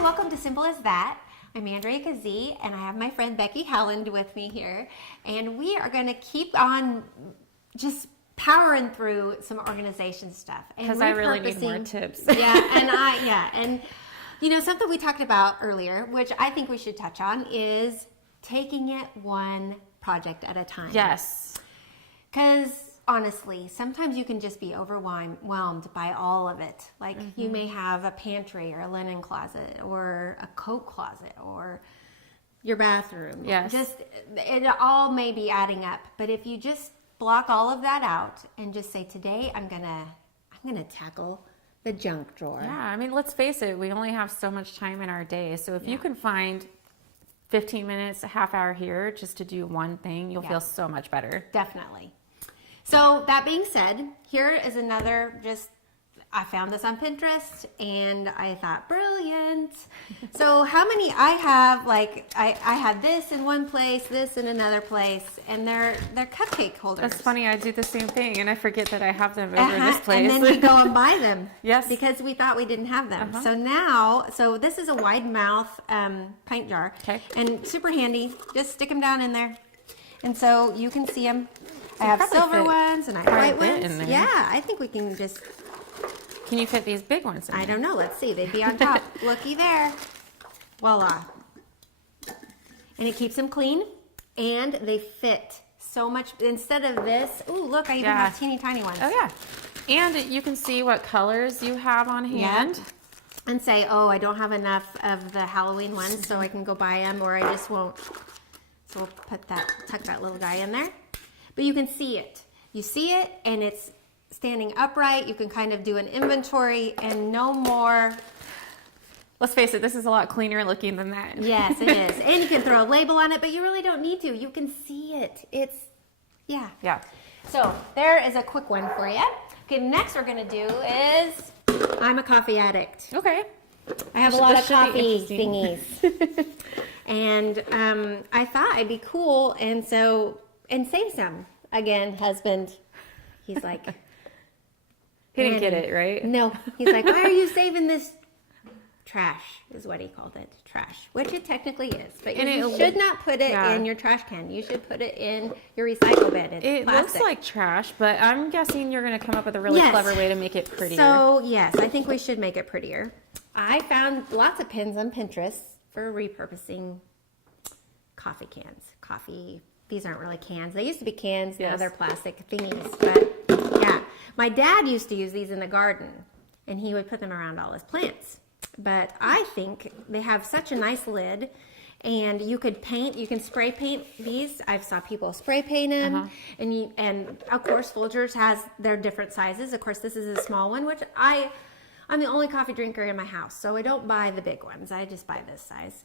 Hi, welcome to Simple as That. I'm Andrea Keesee, and I have my friend Becky Howland with me here, and we are going to keep on just powering through some organization stuff. Because I really need more tips. And you know, something we talked about earlier, which I think we should touch on, is taking it one project at a time. Yes. Because honestly, sometimes you can just be overwhelmed by all of it. Like you may have a pantry or a linen closet or a coat closet or your bathroom. Yes. Just, it all may be adding up. But if you just block all of that out and just say, today I'm gonna tackle the junk drawer. Yeah, I mean, let's face it, we only have so much time in our day. So if you can find 15 minutes, a half hour here just to do one thing, you'll feel so much better. Definitely. So that being said, here is another I found this on Pinterest and I thought, brilliant. So how many I have, like I had this in one place, this in another place, and they're cupcake holders. That's funny, I do the same thing and I forget that I have them over this place. And then we go and buy them. Yes. Because we thought we didn't have them. So this is a wide mouth pint jar. Okay. And super handy. Just stick them down in there. And so you can see them. I have silver ones and I have white ones. In there. Yeah, I think we can just... Can you fit these big ones in I don't know. Let's see. They'd be on top. Looky there. Voila. And it keeps them clean and they fit so much. Instead of this, ooh, look, I even have teeny tiny ones. Oh, yeah. And you can see what colors you have on hand. Yep. And say, oh, I don't have enough of the Halloween ones, so I can go buy them, or I just won't. So we'll tuck that little guy in there. But you can see it. You see it, and it's standing upright. You can kind of do an inventory and no more. Let's face it, this is a lot cleaner looking than that. Yes, it is. And you can throw a label on it, but you really don't need to. You can see it. It's, yeah. Yeah. So there is a quick one for you. Okay, next we're going to do is, I'm a coffee addict. Okay. I have a lot of coffee thingies. And I thought I'd be cool and save some. Again, husband, he's like... He didn't get it, right? No. He's like, why are you saving this trash, is what he called it. Trash, which it technically is. But you should not put it in your trash can. You should put it in your recycle bin. It's plastic. Looks like trash, but I'm guessing you're going to come up with a really clever way to make it prettier. So, yes, I think we should make it prettier. I found lots of pins on Pinterest for repurposing coffee cans. These aren't really cans. They used to be cans. Now they're plastic thingies. But, yeah. My dad used to use these in the garden, and he would put them around all his plants. But I think they have such a nice lid, and you could paint. You can spray paint these. I've saw people spray paint them, and of course Folgers has their different sizes. Of course, this is a small one, which I'm the only coffee drinker in my house, so I don't buy the big ones. I just buy this size.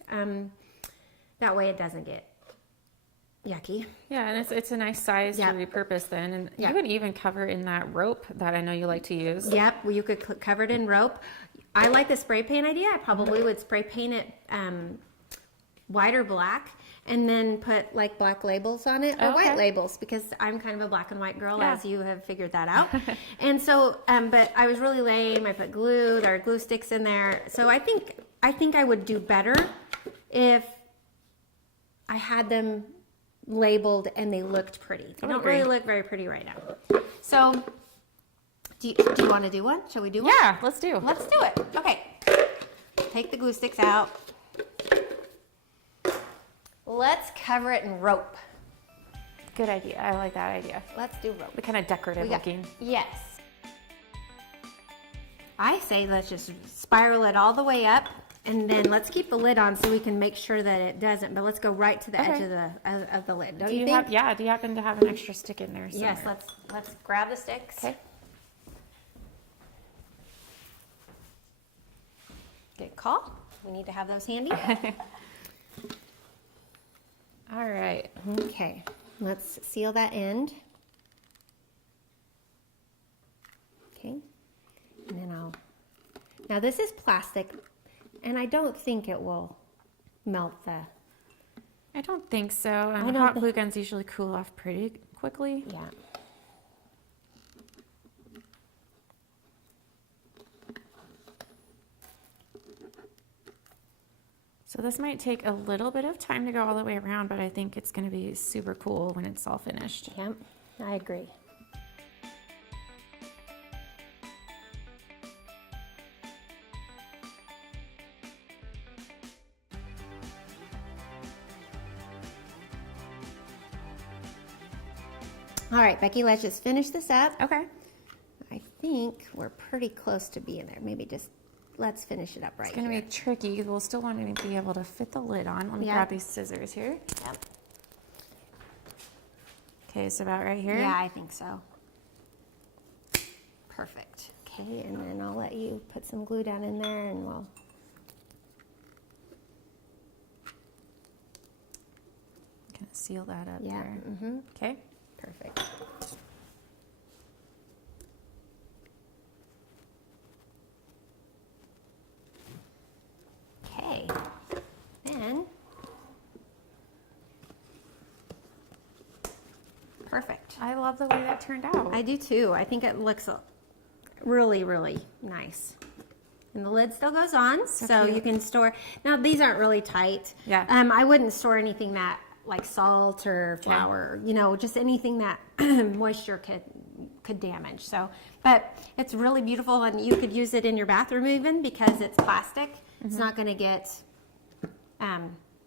That way, it doesn't get yucky. Yeah, and it's a nice size to repurpose then. And you could even cover in that rope that I know you like to use. Yep, well, you could cover it in rope. I like the spray paint idea. I probably would spray paint it white or black and then put like black labels on it or white labels, because I'm kind of a black and white girl, as you have figured that out. And so, but I was really lame. I put glue. There are glue sticks in there. So I think I would do better if I had them labeled and they looked pretty. They don't really look very pretty right now. So do you want to do one? Shall we do one? Yeah, let's do it. Okay. Take the glue sticks out. Let's cover it in rope. Good idea. I like that idea. Let's do rope. The kind of decorative looking. Yes. I say let's just spiral it all the way up. And then let's keep the lid on so we can make sure that it doesn't. But let's go right to the edge of the lid. Don't you think? Do you happen to have an extra stick in there somewhere? Yes. Let's grab the sticks. Okay. Good call. We need to have those handy. All right. Okay. Let's seal that end. Okay. And then now this is plastic. And I don't think it will melt the... I don't think so. And hot glue guns usually cool off pretty quickly. Yeah. So this might take a little bit of time to go all the way around, but I think it's going to be super cool when it's all finished. Yep, I agree. All right, Becky, let's just finish this up. Okay. I think we're pretty close to being there. Maybe just let's finish it up right It's going to here. be tricky because we'll still want to be able to fit the lid on. Let me grab these scissors here. Yep. Okay, so about right here? Yeah, I think so. Perfect. Okay, and then I'll let you put some glue down in there and we'll... Kind of seal that up Yeah. there. Mm-hmm. Okay. Perfect. Okay, then perfect. I love the way that turned out. I do too. I think it looks really, really nice. And the lid still goes on, so you can store. Now these aren't really tight. Yeah. I wouldn't store anything that like salt or flour, you know, just anything that moisture could damage. So, but it's really beautiful, and you could use it in your bathroom even because it's plastic. It's not going to get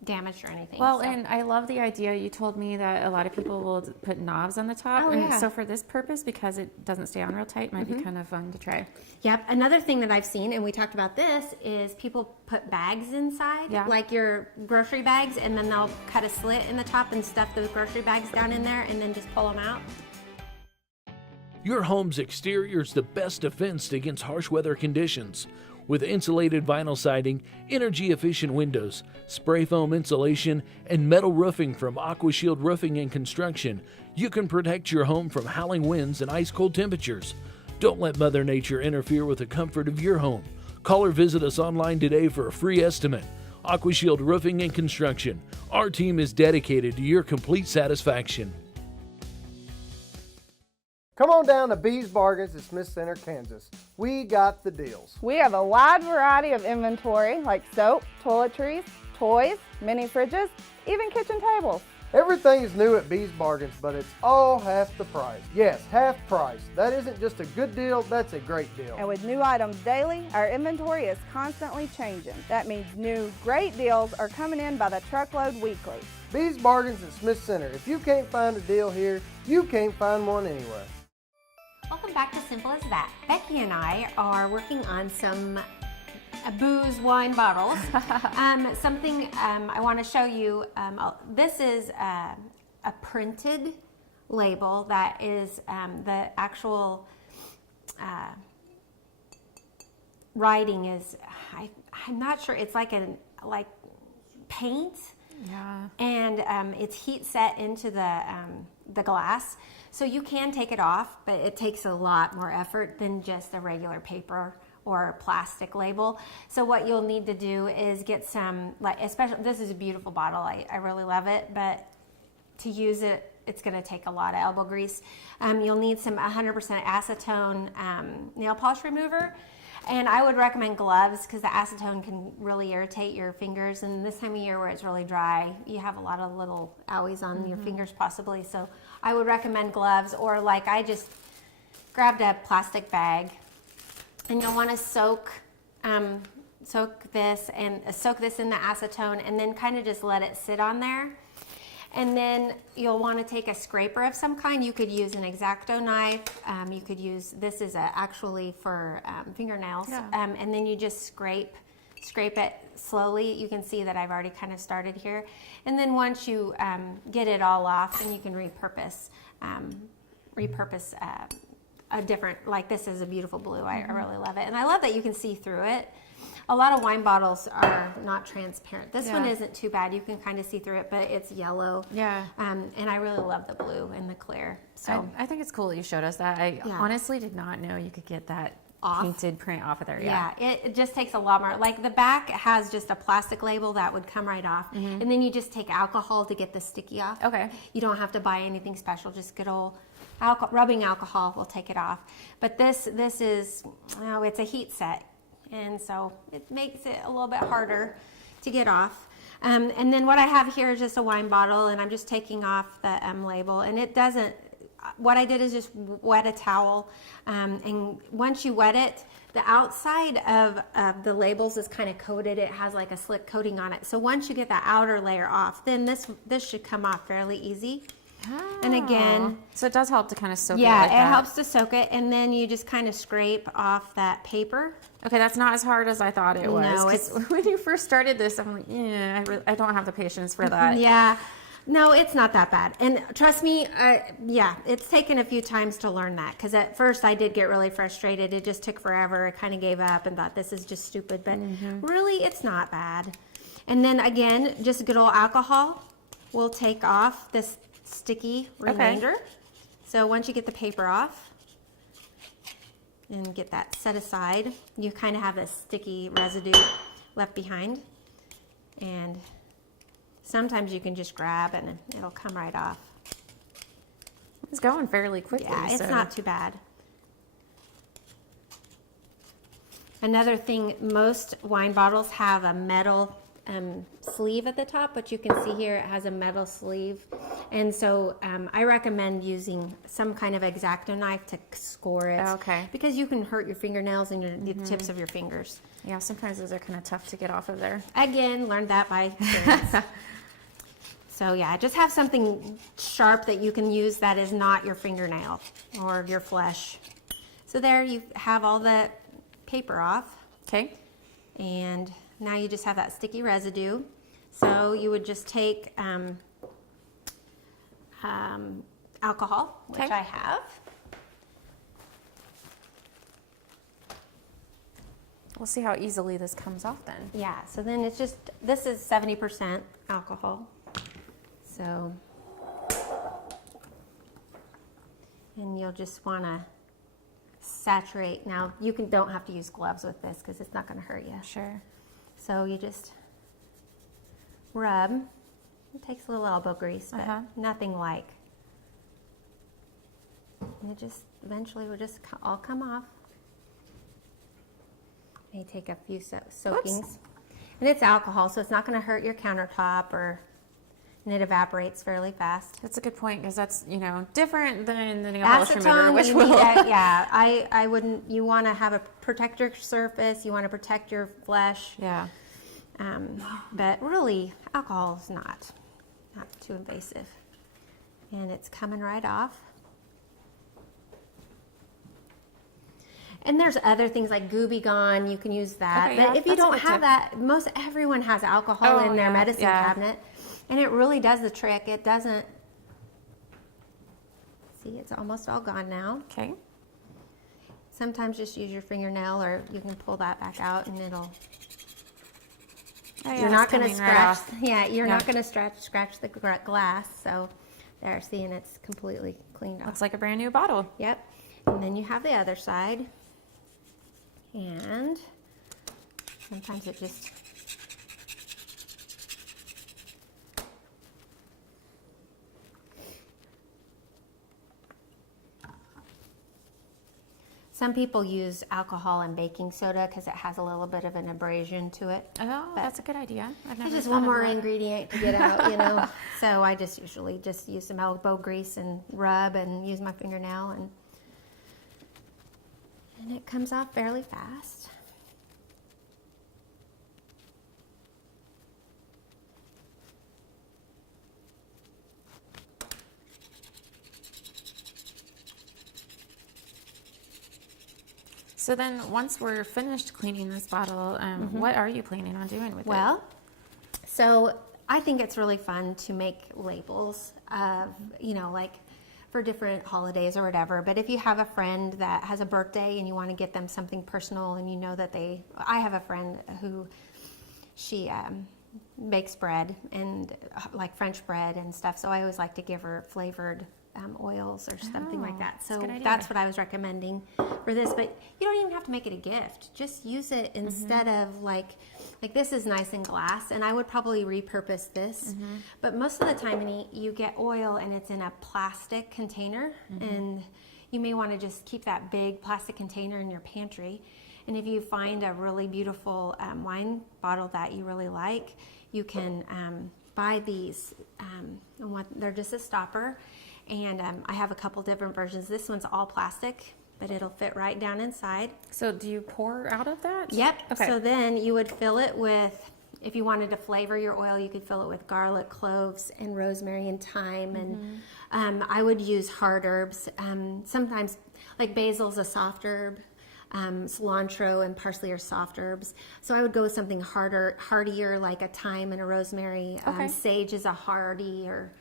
damaged or anything. Well, so. and I love the idea. You told me that a lot of people will put knobs on the top. Oh, and yeah. so for this purpose, because it doesn't stay on real tight, might be kind of fun to try. Yep. Another thing that I've seen, and we talked about this, is people put bags inside, like your grocery bags, and then they'll cut a slit in the top and stuff those grocery bags down in there and then just pull them out. Your home's exterior is the best defense against harsh weather conditions. With insulated vinyl siding, energy-efficient windows, spray foam insulation, and metal roofing from AquaShield Roofing and Construction, you can protect your home from howling winds and ice-cold temperatures. Don't let Mother Nature interfere with the comfort of your home. Call or visit us online today for a free estimate. AquaShield Roofing and Construction. Our team is dedicated to your complete satisfaction. Come on down to Bees Bargains at Smith Center, Kansas. We got the deals. We have a wide variety of inventory like soap, toiletries, toys, mini fridges, even kitchen tables. Everything is new at Bees Bargains, but it's all half the price. Yes, half price. That isn't just a good deal, that's a great deal. And with new items daily, our inventory is constantly changing. That means new, great deals are coming in by the truckload weekly. Bees Bargains at Smith Center. If you can't find a deal here, you can't find one anywhere. Welcome back to Simple as That. Becky and I are working on some booze wine bottles. Something I want to show you. This is a printed label that is the actual writing is. I'm not sure. It's like paint. Yeah. And it's heat set into the glass. So you can take it off, but it takes a lot more effort than just a regular paper or plastic label. So what you'll need to do is get some, especially, this is a beautiful bottle. I really love it, but to use it, it's gonna take a lot of elbow grease. You'll need some 100% acetone nail polish remover. And I would recommend gloves because the acetone can really irritate your fingers. And this time of year where it's really dry, you have a lot of little owies on your fingers possibly. So I would recommend gloves, or like I just grabbed a plastic bag, and you'll want to soak this in the acetone and then kind of just let it sit on there. And then you'll want to take a scraper of some kind. You could use an X-Acto knife. You could use, this is actually for fingernails. Yeah. And then you just scrape it slowly. You can see that I've already kind of started here. And then once you get it all off, then you can repurpose a different, like this is a beautiful blue. I really love it. And I love that you can see through it. A lot of wine bottles are not transparent. This one isn't too bad. You can kind of see through it, but it's yellow. Yeah. And I really love the blue and the clear. So I think it's cool that you showed us that. I honestly did not know you could get that painted print off of there. Yeah, it just takes a lot more. Like the back has just a plastic label that would come right off. And then you just take alcohol to get the sticky off. Okay. You don't have to buy anything special, just good old rubbing alcohol will take it off. But this is, it's a heat set. And so it makes it a little bit harder to get off. And then what I have here is just a wine bottle, and I'm just taking off the label, and it doesn't, what I did is just wet a towel, and once you wet it, the outside of the labels is kind of coated. It has like a slick coating on it. So once you get that outer layer off, then this should come off fairly easy. Oh. And again, so it does help to kind of soak it yeah, like it that. helps to soak it, and then you just kind of scrape off that paper. Okay, that's not as hard as I thought it was. No, 'cause when you first started this, I'm like, yeah, I don't have the patience for that. Yeah, no, it's not that bad. And trust me, yeah, it's taken a few times to learn that, because at first I did get really frustrated. It just took forever. I kind of gave up and thought this is just stupid, but really it's not bad. And then again, just good old alcohol will take off this sticky remainder. So once you get the paper off and get that set aside, you kind of have this sticky residue left behind. And sometimes you can just grab and it'll come right off. It's going fairly quickly. Yeah, it's so. not too bad. Another thing, most wine bottles have a metal sleeve at the top, but you can see here it has a metal sleeve. And so I recommend using some kind of X-Acto knife to score it. Okay. Because you can hurt your fingernails and the tips of your fingers. Yeah, sometimes those are kind of tough to get off of there. Again, learned that by experience. So yeah, just have something sharp that you can use that is not your fingernail or your flesh. So there you have all the paper off. Okay. And now you just have that sticky residue. So you would just take alcohol, which Okay. I have. We'll see how easily this comes off then. Yeah, so then it's just, this is 70% alcohol. So, and you'll just want to saturate. Now, you don't have to use gloves with this because it's not going to hurt you. Sure. So you just rub. It takes a little elbow grease, but nothing like. And it just eventually will just all come off. May take a few soakings. And it's alcohol, so it's not going to hurt your countertop, and it evaporates fairly fast. That's a good point, because that's, different than the nail polish remover, Acetone, which you will. need, yeah, I wouldn't, you want to have a protect your surface, you want to protect your flesh. Yeah. But really, alcohol is not too invasive. And it's coming right off. And there's other things like Gooby Gone, you can use that. Okay, but yeah, if you that's a don't good have tip. that, most everyone has alcohol in their medicine cabinet. And it really does the trick. It doesn't, see, it's almost all gone now. Okay. Sometimes just use your fingernail, or you can pull that back out and it'll, Oh, yeah, you're not it's going to coming right scratch, off. you're Yeah. not going to scratch the glass. So there, see, and it's completely cleaned off. Looks like a brand new bottle. Yep. And then you have the other side. And sometimes it just, some people use alcohol and baking soda because it has a little bit of an abrasion to it. Oh, that's a good idea. I've never It's just thought one of more that. ingredient to get out, So I just usually just use some elbow grease and rub and use my fingernail, and it comes off fairly fast. So then, once we're finished cleaning this bottle, what are you planning on doing with it? Well, so I think it's really fun to make labels of, like for different holidays or whatever. But if you have a friend that has a birthday and you want to get them something personal, and you know that I have a friend who, she bakes bread and like French bread and stuff. So I always like to give her flavored oils or something like that. So that's a good idea. that's what I was recommending for this. But you don't even have to make it a gift. Just use it instead of like this is nice in glass, and I would probably repurpose this. But most of the time you get oil and it's in a plastic container, and you may want to just keep that big plastic container in your pantry. And if you find a really beautiful wine bottle that you really like, you can buy these. They're just a stopper. And I have a couple different versions. This one's all plastic, but it'll fit right down inside. So do you pour out of that? Yep. Okay. So then you would fill it with, if you wanted to flavor your oil, you could fill it with garlic, cloves, and rosemary and thyme. And I would use hard herbs. Sometimes, like basil's a soft herb. Cilantro and parsley are soft herbs. So I would go with something hardier, like a thyme and a rosemary. Okay. Sage is a hardier.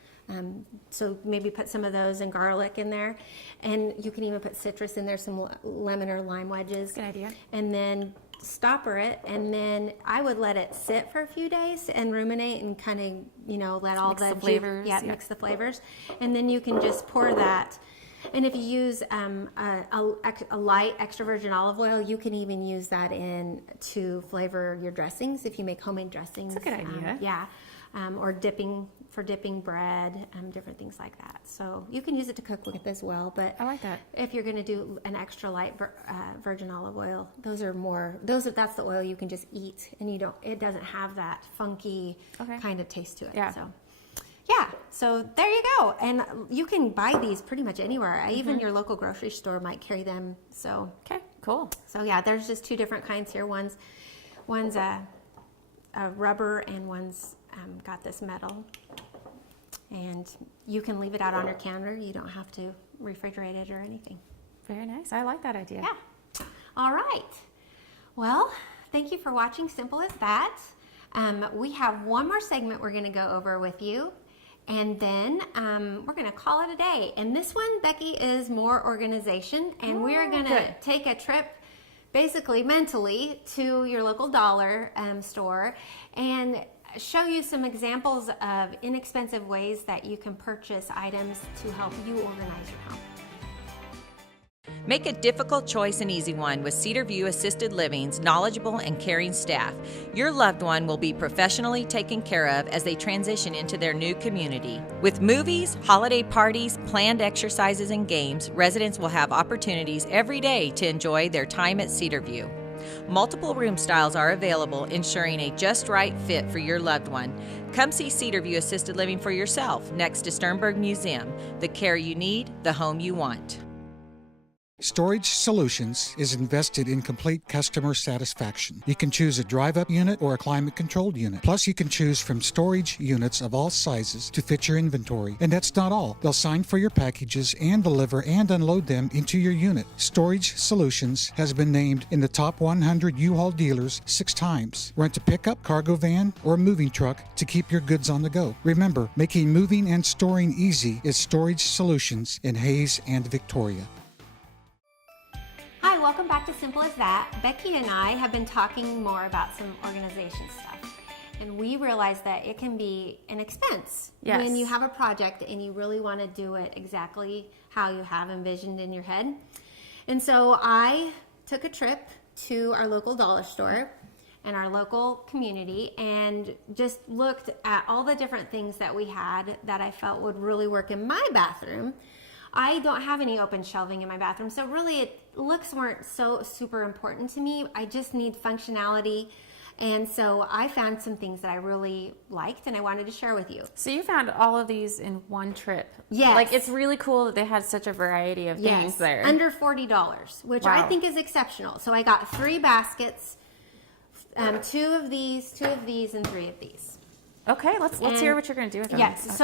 So maybe put some of those and garlic in there. And you can even put citrus in there, some lemon or lime wedges. Good idea. And then stopper it, and then I would let it sit for a few days and ruminate and kind of, let all Mix the the flavors, Yeah, yeah. mix the flavors. And then you can just pour that. And if you use a light extra virgin olive oil, you can even use that in to flavor your dressings if you make homemade dressings. That's a good idea. Yeah. Or dipping bread, different things like that. So you can use it to cook with as well. But I like that. if you're going to do an extra light virgin olive oil, that's the oil you can just eat, and it doesn't have that funky kind of taste to it. Yeah. So there you go. And you can buy these pretty much anywhere. Even your local grocery store might carry them. So Okay, cool. So yeah, there's just two different kinds here. One's a rubber, and one's got this metal. And you can leave it out on your counter. You don't have to refrigerate it or anything. Very nice. I like that idea. Yeah. All right. Well, thank you for watching Simple as That. We have one more segment we're going to go over with you. And then we're going to call it a day. And this one, Becky, is more organization. And we're going to take a trip, basically mentally, to your local dollar store and show you some examples of inexpensive ways that you can purchase items to help you organize your home. Make a difficult choice an easy one with Cedar View Assisted Living's knowledgeable and caring staff. Your loved one will be professionally taken care of as they transition into their new community. With movies, holiday parties, planned exercises, and games, residents will have opportunities every day to enjoy their time at Cedar View. Multiple room styles are available, ensuring a just right fit for your loved one. Come see Cedar View Assisted Living for yourself next to Sternberg Museum. The care you need, the home you want. Storage Solutions is invested in complete customer satisfaction. You can choose a drive-up unit or a climate-controlled unit. Plus, you can choose from storage units of all sizes to fit your inventory. And that's not all. They'll sign for your packages and deliver and unload them into your unit. Storage Solutions has been named in the top 100 U-Haul dealers 6 times. Rent a pickup, cargo van, or a moving truck to keep your goods on the go. Remember, making moving and storing easy is Storage Solutions in Hayes and Victoria. Hi, welcome back to Simple as That. Becky and I have been talking more about some organization stuff. And we realized that it can be an expense when you have a project and you really want to do it exactly how you have envisioned in your head. And so I took a trip to our local dollar store and our local community and just looked at all the different things that we had that I felt would really work in my bathroom. I don't have any open shelving in my bathroom, so really looks weren't so super important to me. I just need functionality. And so I found some things that I really liked and I wanted to share with you. So you found all of these in one trip. Yes. Like, it's really cool that they had such a variety of things there. Under $40, which I think is exceptional. So I got 3 baskets, 2 of these, and 3 of these. Okay, let's hear what you're going to do with them. Yes.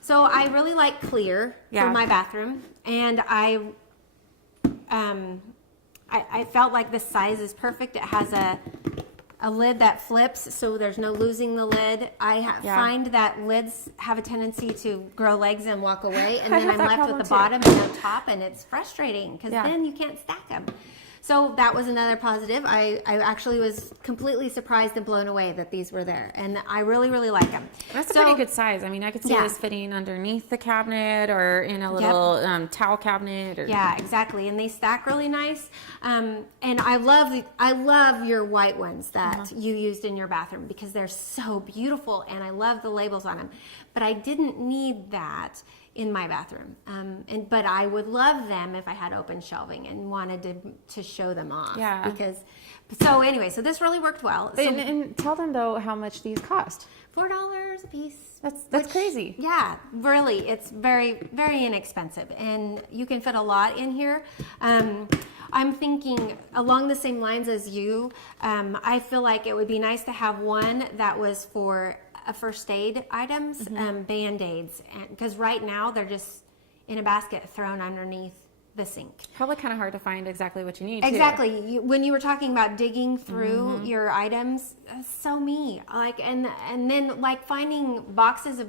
So I really like clear for my bathroom, and I felt like the size is perfect. It has a lid that flips, so there's no losing the lid. I find that lids have a tendency to grow legs and walk away, and then I'm left with the bottom and no top, and it's frustrating because then you can't stack them. So that was another positive. I actually was completely surprised and blown away that these were there, and I really, really like them. That's a pretty good size. I mean, I could see this fitting underneath the cabinet or in a little towel cabinet. Yeah, exactly. And they stack really nice. And I love your white ones that you used in your bathroom because they're so beautiful, and I love the labels on them. But I didn't need that in my bathroom. But I would love them if I had open shelving and wanted to show them off. Yeah. So anyway, so this really worked well. So, And tell them though how much these cost. $4 a piece. That's crazy. Yeah, really, it's very, very inexpensive, and you can fit a lot in here. I'm thinking along the same lines as you. I feel like it would be nice to have one that was for first aid items, Band-Aids, because right now they're just in a basket thrown underneath the sink. Probably kind of hard to find exactly what you need. Exactly. When you were talking about digging through your items, so me. And then finding boxes of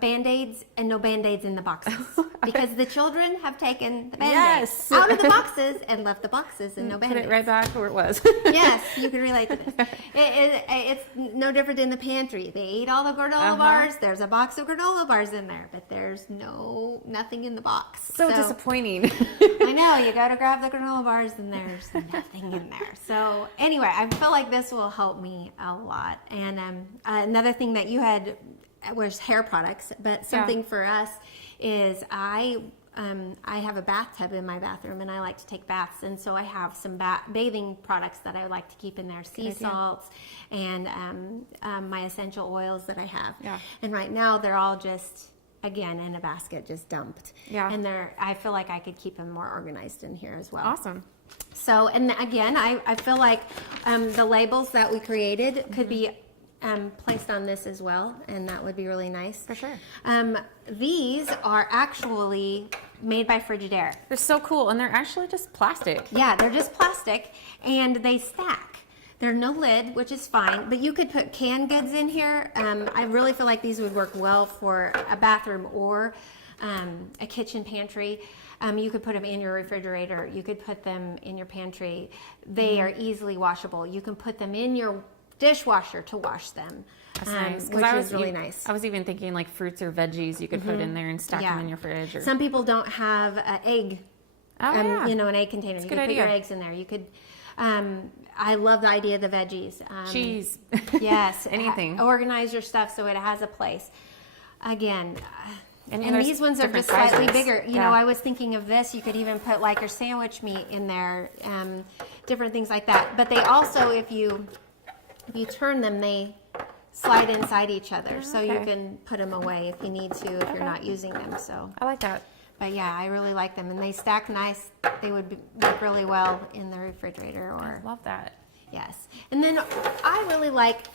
Band-Aids and no Band-Aids in the boxes because the children have taken the Band-Aids out of the boxes and left the boxes and no Band-Aids. Put it right back where it was. Yes, you can relate to this. It's no different in the pantry. They eat all the granola bars. There's a box of granola bars in there, but there's nothing in the box. So disappointing. I know, you go to grab the granola bars and there's nothing in there. So anyway, I feel like this will help me a lot. And another thing that you had was hair products, but something for us is I have a bathtub in my bathroom and I like to take baths, and so I have some bathing products that I would like to keep in there, sea salts and my essential oils that I have. Yeah. And right now they're all just again in a basket, just dumped. Yeah. And I feel like I could keep them more organized in here as well. Awesome. So, and again, I feel like the labels that we created could be placed on this as well, and that would be really nice. For sure. These are actually made by Frigidaire. They're so cool, and they're actually just plastic. Yeah, they're just plastic, and they stack. They're no lid, which is fine, but you could put canned goods in here. I really feel like these would work well for a bathroom or a kitchen pantry. You could put them in your refrigerator. You could put them in your pantry. They are easily washable. You can put them in your dishwasher to wash them. That's nice. Which is really nice. I was even thinking like fruits or veggies you could put in there and stack them in your fridge. Some people don't have an egg, an egg container. You could put your eggs in there. You could. I love the idea of the veggies. Cheese. Yes. Anything. Organize your stuff so it has a place. Again. And these ones are just sizes. slightly bigger. You know, I was thinking of this. You could even put like your sandwich meat in there, different things like that. But they also, if you turn them, they slide inside each other, so you can put them away if you need to, if you're not using them. So I like that. But yeah, I really like them, and they stack nice. They would work really well in the refrigerator. Or I love that. Yes, and then I really like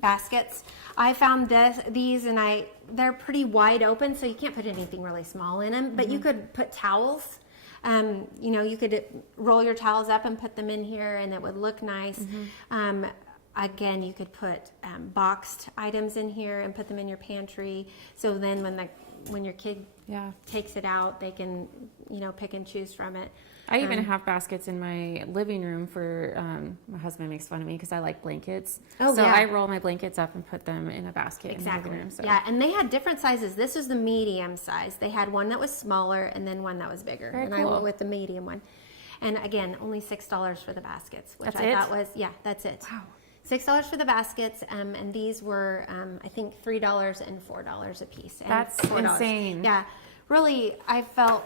baskets. I found these, and they're pretty wide open, so you can't put anything really small in them. But you could put towels. You could roll your towels up and put them in here, and it would look nice. Again, you could put boxed items in here and put them in your pantry. So then when your kid takes it out, they can, pick and choose from it. I even have baskets in my living room for, my husband makes fun of me because I like blankets. I roll my blankets up and put them in a basket in the living room. So. Yeah, and they had different sizes. This was the medium size. They had one that was smaller and then one that was bigger. Very and cool. I went with the medium one. And again, only $6 for the baskets, which that's I thought was, that's it. Wow. $6 for the baskets, and these were, I think, $3 and $4 a piece. And that's $4. insane. Yeah, really, I felt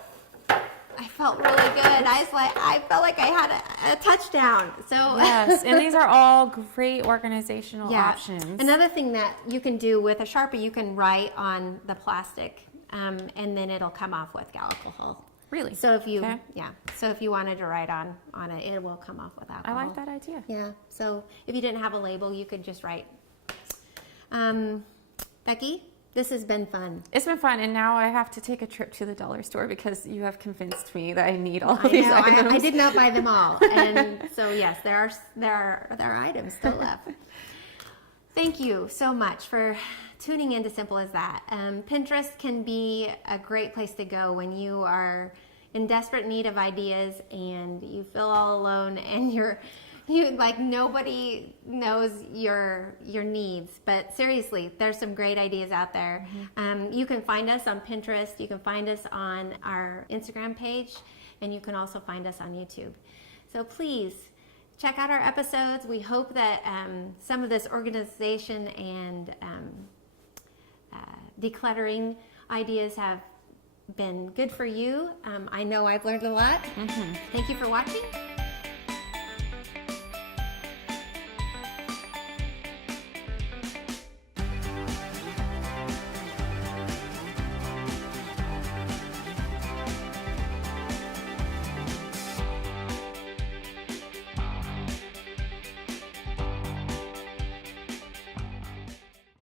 really good. I felt like I had a touchdown. So yes, and these are all great organizational options. Another thing that you can do with a Sharpie, you can write on the plastic, and then it'll come off with alcohol. Really? So if you, so if you wanted to write on it, it will come off with alcohol. I like that idea. Yeah. So if you didn't have a label, you could just write. Becky, this has been fun. It's been fun, and now I have to take a trip to the dollar store because you have convinced me that I need all of these items. I did not buy them all, and so yes, there are items still left. Thank you so much for tuning in to Simple as That. Pinterest can be a great place to go when you are in desperate need of ideas and you feel all alone and you like nobody knows your needs. But seriously, there's some great ideas out there. You can find us on Pinterest. You can find us on our Instagram page, and you can also find us on YouTube. So please check out our episodes. We hope that some of this organization and decluttering ideas have been good for you. I know I've learned a lot. Thank you for watching.